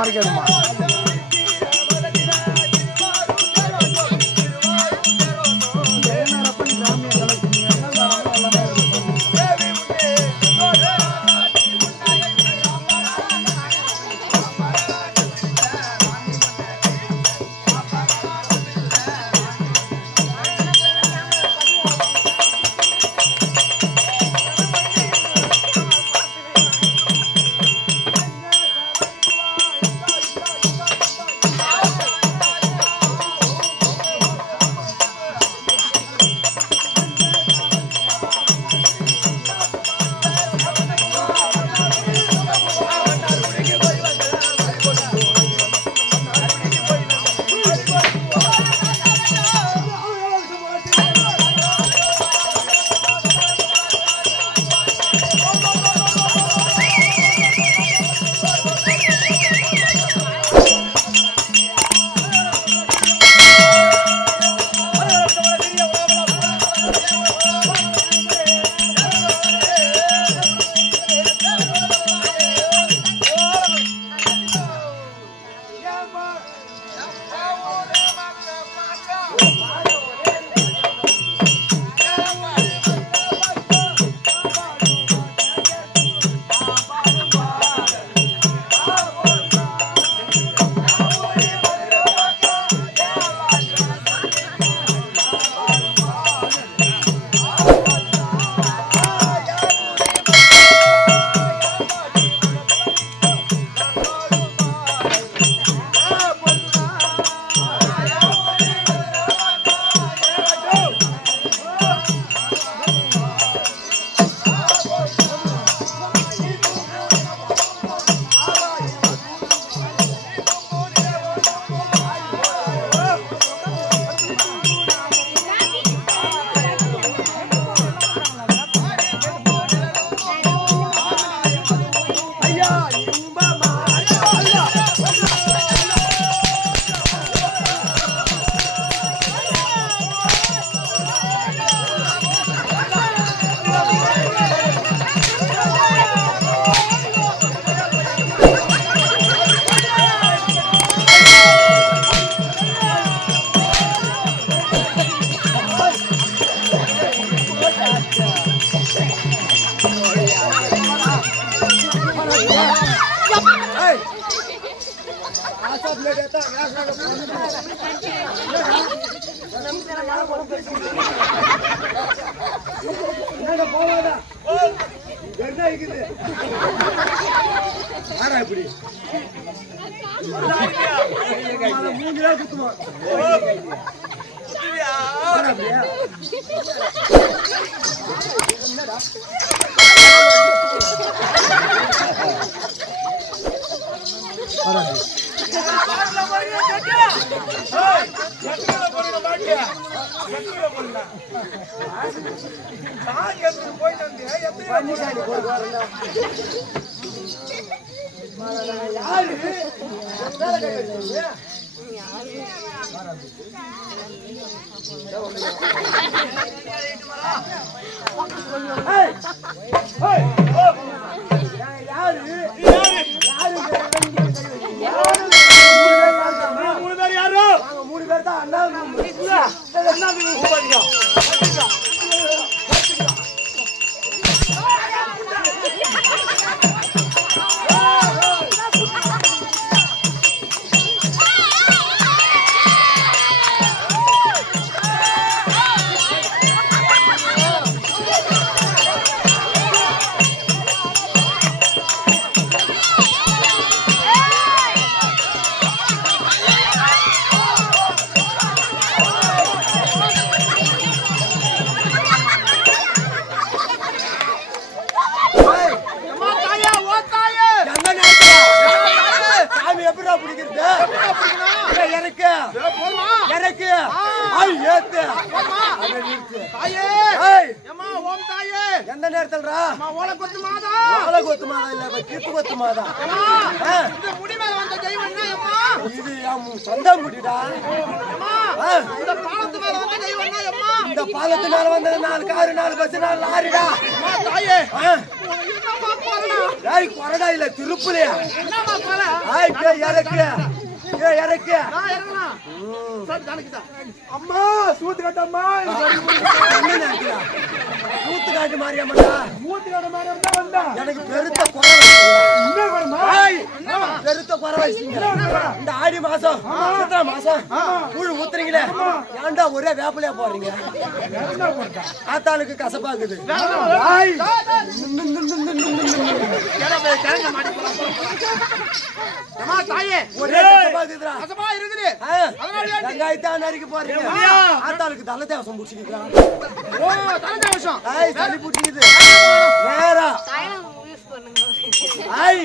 மறைக்கணுமா ஆய் கொரடா இல்ல திருப்புலையா என்னமா கொலை ஆய் கே இறக்கு கே இறக்கு நான் இறங்கலாம் சார் தானக்கிதா அம்மா சூத்து கட்டம்மா என்ன நினைக்கிறா மூத்து காட்டு மாரியம்மாடா மூத்து கட்ட மாதிரி இருந்தா வந்தா எனக்கு பெருத்த குறை என்ன வருமா ஆய் பெருத்த குறை வச்சிங்க இந்த ஆடி மாசம் சித்திரை மாசம் கூழ் ஊத்துறீங்களே ஏன்டா ஒரே வேப்பலையா போறீங்க ஆத்தாளுக்கு கசப்பாக்குது ஆய் கிளங்க மாட்டி அம்மா தாயே ஒரே கசப்பாக்குதுடா கசமா இருக்குது அதனால வெங்காயத்தை நறுக்கி போறீங்க ஆத்தாளுக்கு தலை தேவசம் பிடிச்சிக்கிறான் ஓ தலஜா விஷம் ஆய் தள்ளி பிடிச்சிக்குது நேரா ஆய்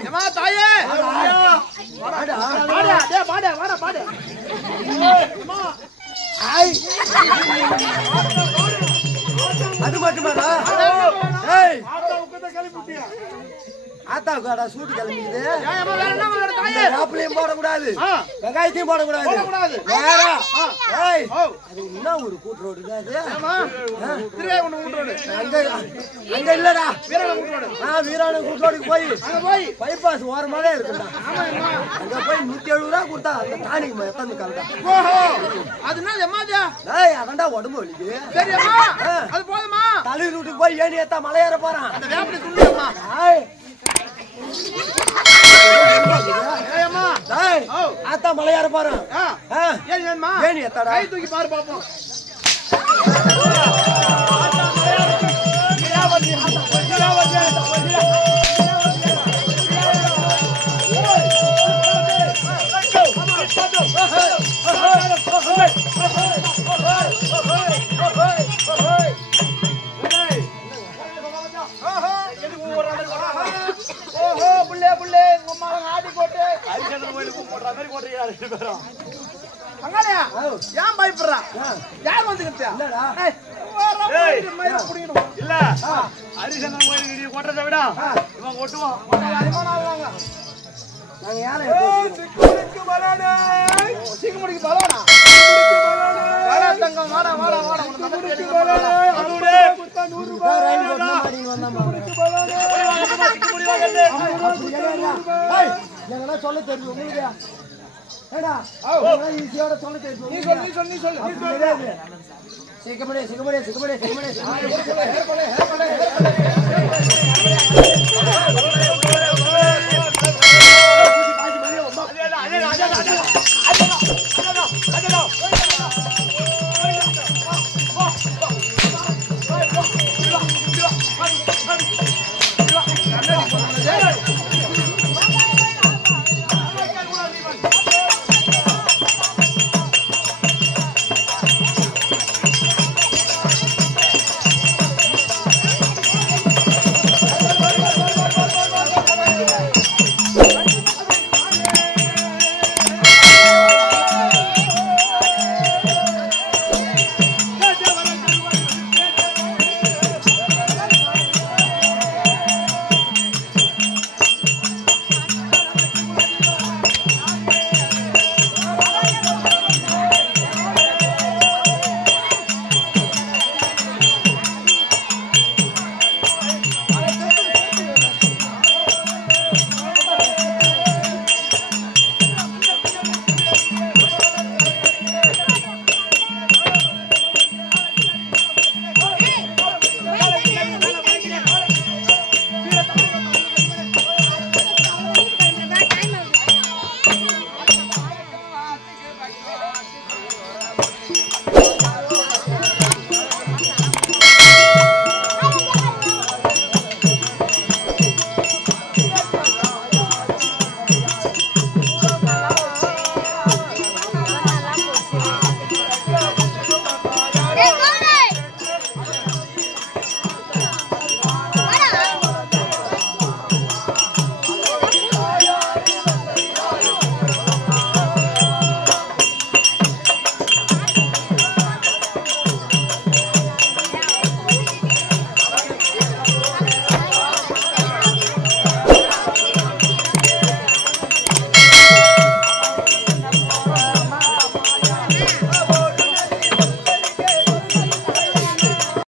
அம்மா தாயே வாடா வாடா டேய் வாடா வாடா வாடா அம்மா ஆய் அது மட்டுமாடா ஏய் ஆத்தா உக்கத கிளம்பிட்டியா ஆத்தா காடா சூட்டு கிளம்பிக்குது ஏய் அம்மா வேற என்ன வேற தாயே வேப்பிலையும் போடக்கூடாது வெங்காயத்தையும் போடக்கூடாது போடக்கூடாது. நேரா ஏய் ஓ அது என்ன ஒரு கூட்டு ரோடு அது அம்மா திருவே ஒண்ணு ஊட்றோடு அங்க இல்லடா வீரன ஊட்றோடு வீரான கூட்டு ரோடுக்கு போய் அங்க போய் பைபாஸ் ஓரமாவே இருக்குடா ஆமா அம்மா அங்க போய் 170 ரூபா கொடுத்தா அந்த டானிக் எத்தனை கலடா ஓஹோ அது என்ன எம்மாதியா ஏய் அதான்டா உடம்பு வலிக்கு சரி அம்மா அது போதுமா தலை ரூட்டுக்கு போய் ஏணி ஏத்தா மலை ஏற போறான் அந்த வேப்படி துண்ணுமா ஏய் ஏய் அம்மா ஏய் ஓ ஆத்தா மலை ஏற போறான் ஏன் வேணுமா ஏணி ஏத்தாடா கை தூக்கி பாரு பாப்போம் ஓஹோ புள்ளே புள்ளே உம்மால ஆடி போட்டு ஹரிச்சந்திரன் கோயிலுக்கு போடுற மாதிரி போடுறீங்க ரெண்டு பேரும் அங்கலையா ஏன் பயப்படுறா யார் வந்துக்கிட்டியா இல்லடா ஏய் புடிங்கணும் இல்ல ஹரிச்சந்திரன் கோயிலுக்கு நீ கொட்டறதை விட இவன் கொட்டுவான் நாங்க யாரை சிக்குமுடிக்கு பலானே சீக்கிரமுடிக்கு பலவானா வாடா தங்கம் வாடா வாடா வாடா உனக்கு அந்த பேரு பலானே அதுடே குத்தா 100 ரூபாய் ரயில் போட்டு மாட்டின்னு வந்தாமா பலானே சிக்குமுடி வாங்கடே ஏய் எங்கனா சொல்ல தெரியும் உங்களுக்கு ஏடா ஈஸியோட சொல்ல தெரியும் நீ சொல்லு தெரியாது சிக்கமடே சிக்கமடே சிக்கமடே சிக்கமடே